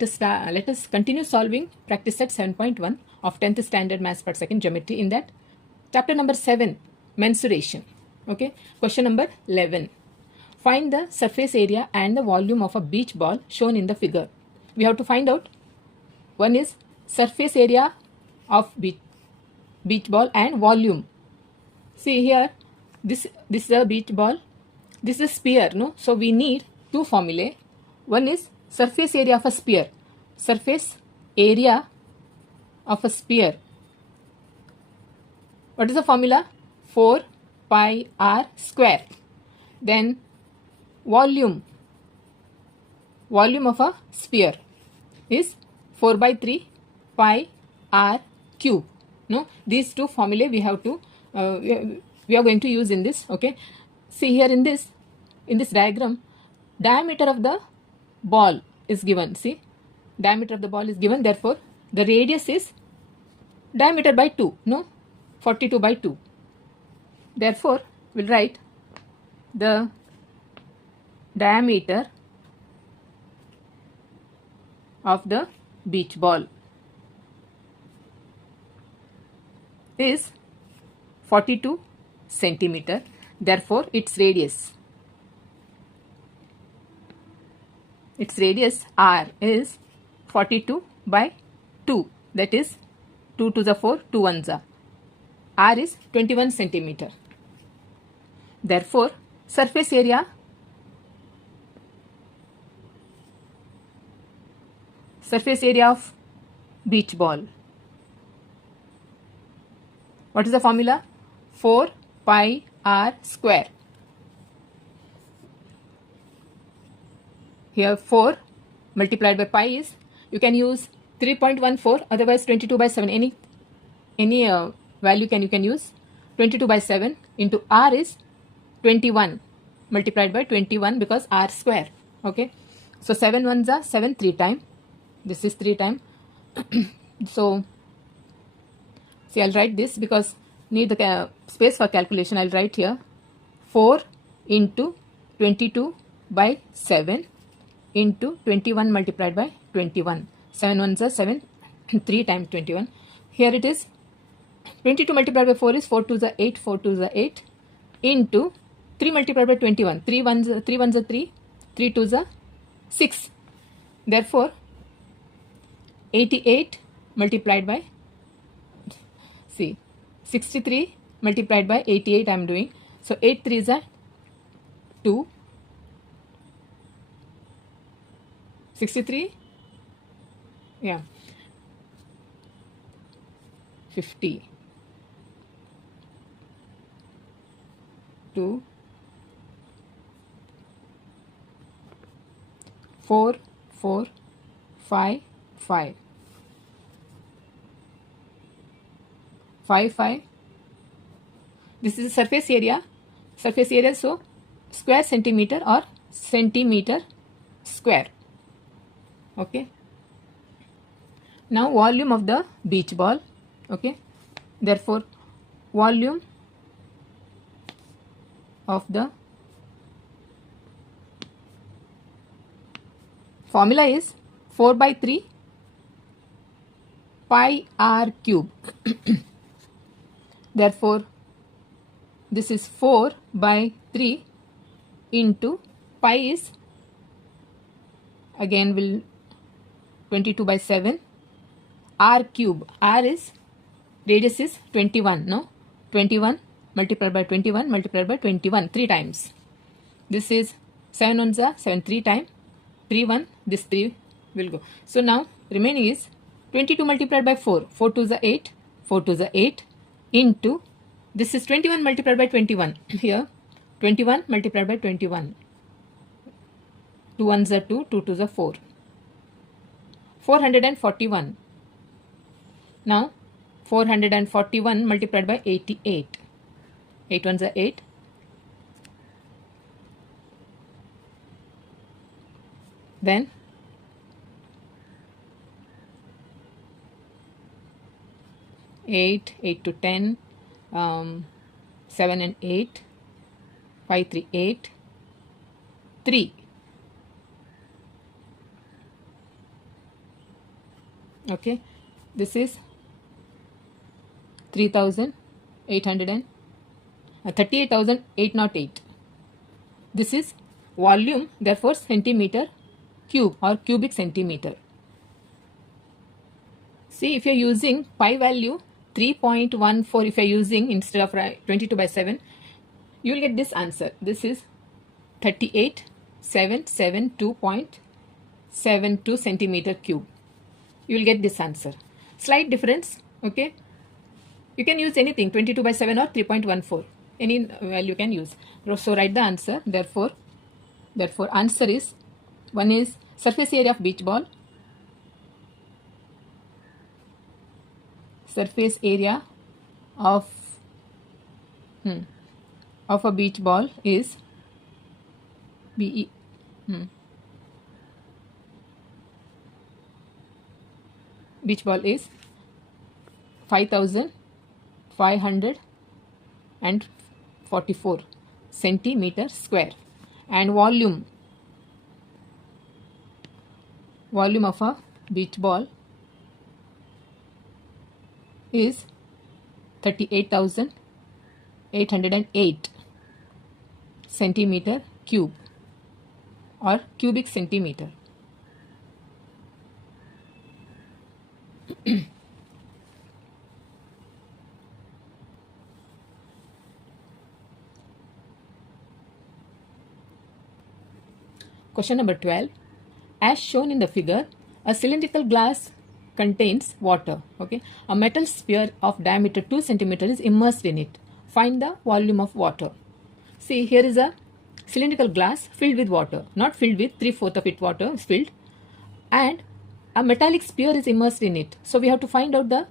let us continue solving practice set 7.1 of 10th standard maths part second geometry. In that, chapter number 7, mensuration. Okay, question number 11. Find the surface area and the volume of a beach ball shown in the figure. We have to find out, one is surface area of beach ball and volume. See here, this is a beach ball, this is a sphere, no? So we need two formulae. One is surface area of a sphere. Surface area of a sphere. What is the formula? 4 pi r square. Then volume of a sphere is 4 by 3 pi r cube. No, these two formulae we have to we are going to use in this. Okay, see here in this diagram, diameter of the ball is given. See, diameter of the ball is given, therefore the radius is diameter by 2, no, 42 by 2. Therefore we'll write the diameter of the beach ball is 42 centimeter. Therefore its radius r is 42 by 2, that is 2 to the 4, 2 ones are, r is 21 centimeter. Therefore surface area of beach ball, what is the formula? 4 pi r square. Here 4 multiplied by pi is, you can use 3.14, otherwise 22 by 7, any value you can use. 22 by 7 into r is 21 multiplied by 21 because r square. Okay, so 7 ones are 7, 3 time, this is 3 time. So see, I'll write this because need the space for calculation. I'll write here 4 into 22 by 7 into 21 multiplied by 21. 7 ones are 7, 3 times 21. Here it is 22 multiplied by 4 is 4 to the 8, 4 to the 8 into 3 multiplied by 21. 3 ones are 3, 3 twos are 6. Therefore 88 multiplied by, see, 63 multiplied by 88 I am doing. So 8 3s are 2. 63, yeah, 50. 2, 4, 4, 5, 5. 5, 5. This is the surface area. So square centimeter or centimeter square. Okay. Now volume of the beach ball. Okay. Therefore volume of the formula is 4 by 3 pi r cube. Therefore this is 4 by 3 into pi is, again will 22 by 7, r cube, r is, radius is 21, no, 21 multiplied by 21 multiplied by 21, 3 times. This is 7 ones are 7, 3 times, 3 1, this 3 will go. So now remaining is 22 multiplied by 4, 4 to the 8, 4 to the 8 into, this is 21 multiplied by 21, here 21 multiplied by 21, 2 ones are 2, 2 to the 4, 441. Now 441 multiplied by 88, 8 ones are 8, then 8, 8 to 10, 7 and 8, 5, 3, 8, 3. Okay, this is 38,808. This is volume, therefore centimeter cube or cubic centimeter. See, if you are using pi value 3.14, if you are using instead of 22/7, you will get this answer. This is 38,772.72 centimeter cube. You will get this answer. Slight difference, okay? You can use anything, 22/7 or 3.14. Any value you can use. So write the answer. Therefore answer is, one is surface area of beach ball. Surface area of a beach ball is beach ball is 5,544 centimeter square, and volume of a beach ball is 38,808 centimeter cube or cubic centimeter. Question number 12. As shown in the figure, a cylindrical glass contains water. Okay, a metal sphere of diameter 2 cm is immersed in it. Find the volume of water. See, here is a cylindrical glass filled with water, not filled with 3/4 of it water is filled, and a metallic sphere is immersed in it. So we have to find out the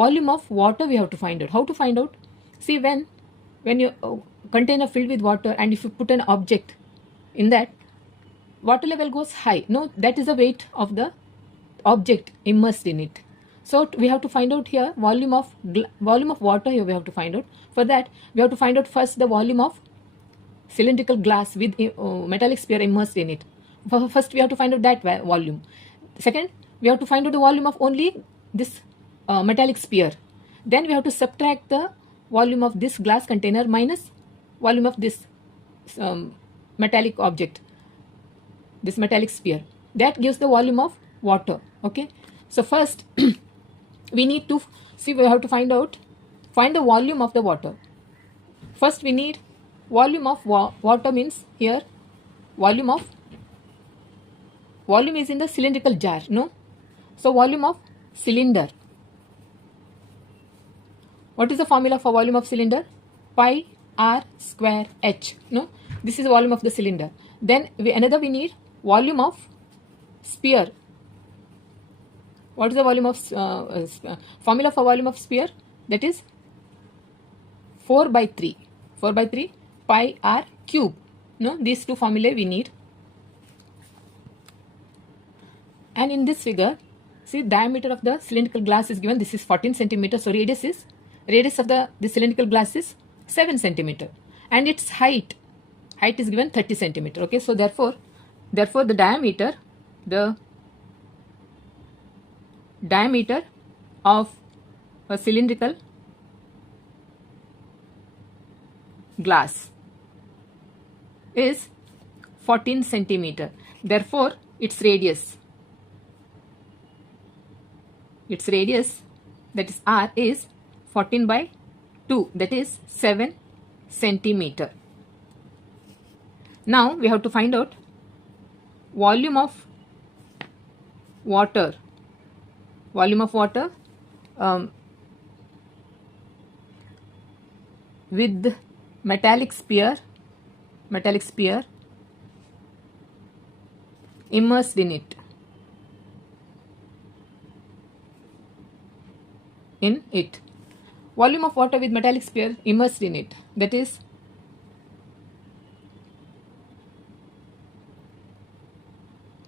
volume of water. We have to find out. How to find out? See, when you container filled with water, and if you put an object in that, water level goes high. No, that is the weight of the object immersed in it. So we have to find out here volume of water. Here we have to find out. For that, we have to find out first the volume of cylindrical glass with metallic sphere immersed in it. First, we have to find out that volume. Second, we have to find out the volume of only this metallic sphere. Then we have to subtract the volume of this glass container minus volume of this metallic object, this metallic sphere. That gives the volume of water. Okay, so first we need to see, we have to find the volume of the water. First we need volume of water, means here volume is in the cylindrical jar, no? So volume of cylinder. What is the formula for volume of cylinder? Pi r square h, no? This is the volume of the cylinder. Then we need volume of sphere. What is the volume of formula for volume of sphere? That is 4/3 pi r cube. No, these two formulae we need. And in this figure, see, diameter of the cylindrical glass is given. This is 14 centimeter. So radius of the cylindrical glass is 7 centimeter, and its height is given 30 centimeter. Okay, so therefore the diameter of a cylindrical glass is 14 centimeter. Therefore its radius, that is r, is 14/2, that is 7 centimeter. Now we have to find out volume of water. With metallic sphere immersed in it. Volume of water with metallic sphere immersed in it, that is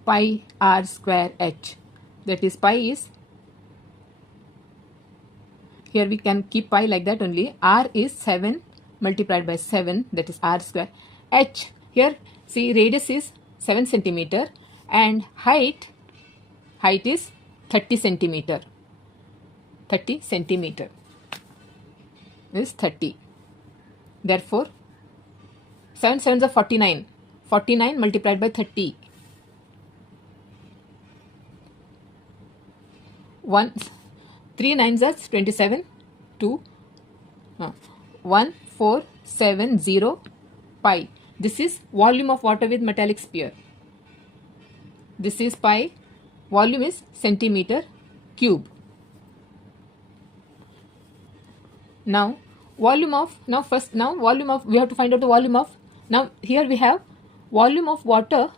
pi r square h. That is, pi is, here we can keep pi like that only. R is 7 multiplied by 7, that is r square. H, here see, radius is 7 centimeter and height is 30 centimeter. 30 centimeter is 30. Therefore, 7 sevens are 49. 49 multiplied by 30. 3 nines are 27. 1470 pi. This is volume of water with metallic sphere. This is pi. Volume is centimeter cube. Now volume of, we have to find out the volume of, now here we have volume of water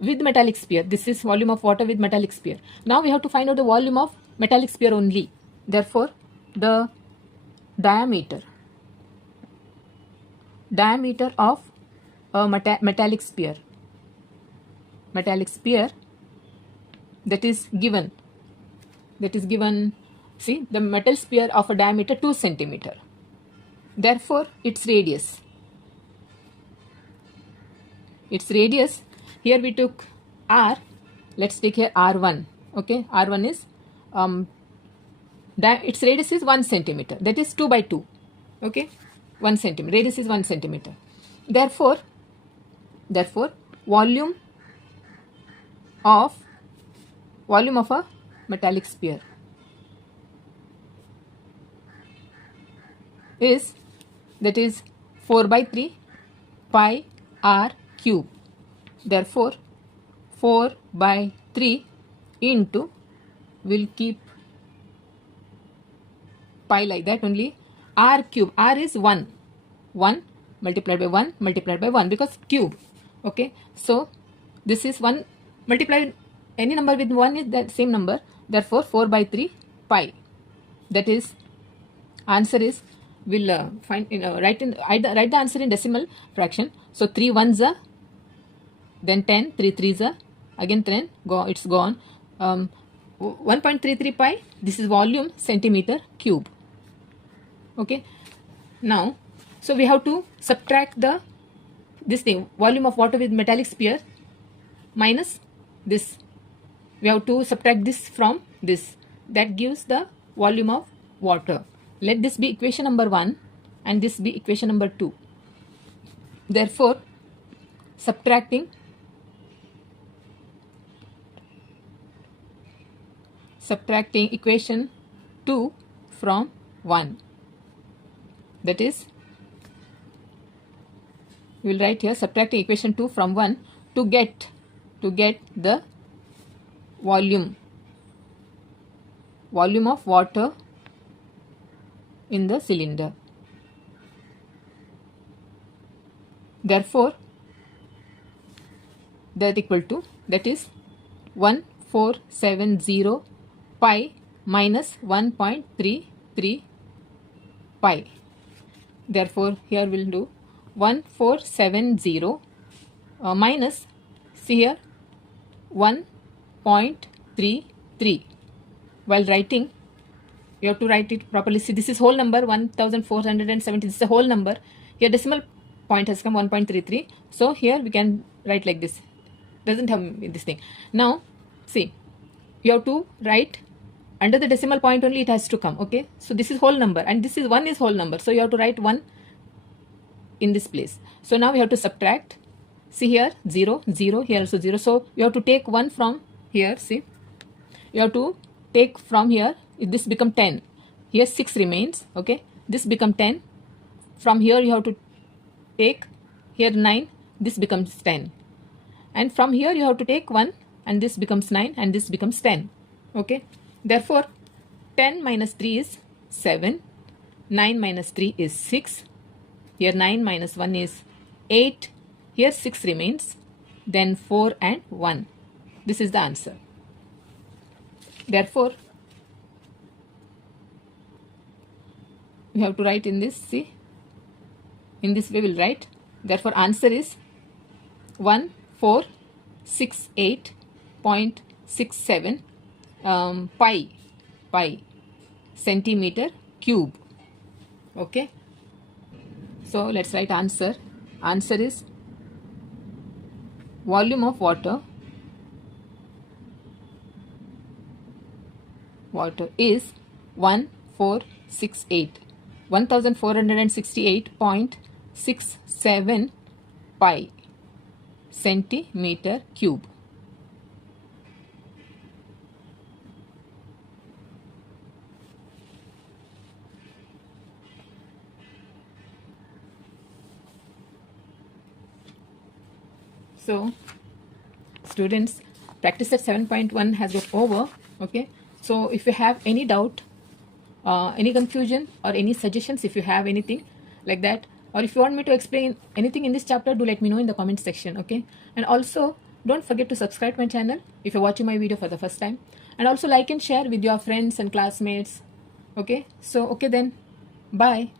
with metallic sphere. This is volume of water with metallic sphere. Now we have to find out the volume of metallic sphere only. Therefore, the diameter of a metallic sphere that is given, see, the metal sphere of a diameter 2 centimeter. Therefore, its radius, here we took r, let's take here r1. Okay, r1 is its radius is 1 centimeter, that is 2 by 2. Okay, 1 centimeter, radius is 1 centimeter. Therefore, volume of a metallic sphere is, that is 4 by 3 pi r cube. Therefore, 4 by 3 into, we'll keep pi like that only, r cube. R is 1 multiplied by 1 multiplied by 1 because cube. Okay, so this is 1 multiplied, any number with 1 is that same number. Therefore, 4 by 3 pi. That is, answer is, we'll write the answer in decimal fraction. So 3 ones are, then 10, 3 threes are, again 10, it's gone. 1.33 pi, this is volume centimeter cube. Okay, now, so we have to subtract this thing, volume of water with metallic sphere minus this. We have to subtract this from this. That gives the volume of water. Let this be equation number 1 and this be equation number 2. Therefore, subtracting equation 2 from 1, that is, we will write here subtracting equation 2 from 1 to get the volume of water in the cylinder. Therefore, that equal to, that is 1470 pi minus 1.33 pi. Therefore, here we'll do 1470 minus, see here, 1.33. While writing, you have to write it properly. See, this is whole number 1470. This is a whole number. Here decimal point has come 1.33. So here we can write like this. Doesn't have this thing. Now, see, you have to write under the decimal point only it has to come. Okay, so this is whole number and this is 1 is whole number. So you have to write 1 in this place. So now we have to subtract. See here 0, 0, here also 0. So you have to take 1 from here. See, you have to take from here. This become 10. Here 6 remains. Okay, this become 10. From here you have to take here 9. This becomes 10. And from here you have to take 1 and this becomes 9 and this becomes 10. Okay, therefore 10 minus 3 is 7. 9 minus 3 is 6. Here 9 minus 1 is 8. Here 6 remains. Then 4 and 1. This is the answer. Therefore, you have to write in this. See, in this way we'll write. Therefore, answer is 1468.67 pi centimeter cube. Okay. So let's write answer. Answer is volume of water water is 1468.67 pi centimeter cube. So students, practice set 7.1 has got over. Okay, so if you have any doubt, any confusion or any suggestions, if you have anything like that, or if you want me to explain anything in this chapter, do let me know in the comment section. Okay, and also don't forget to subscribe my channel if you're watching my video for the first time, and also like and share with your friends and classmates. Okay, so okay then, bye.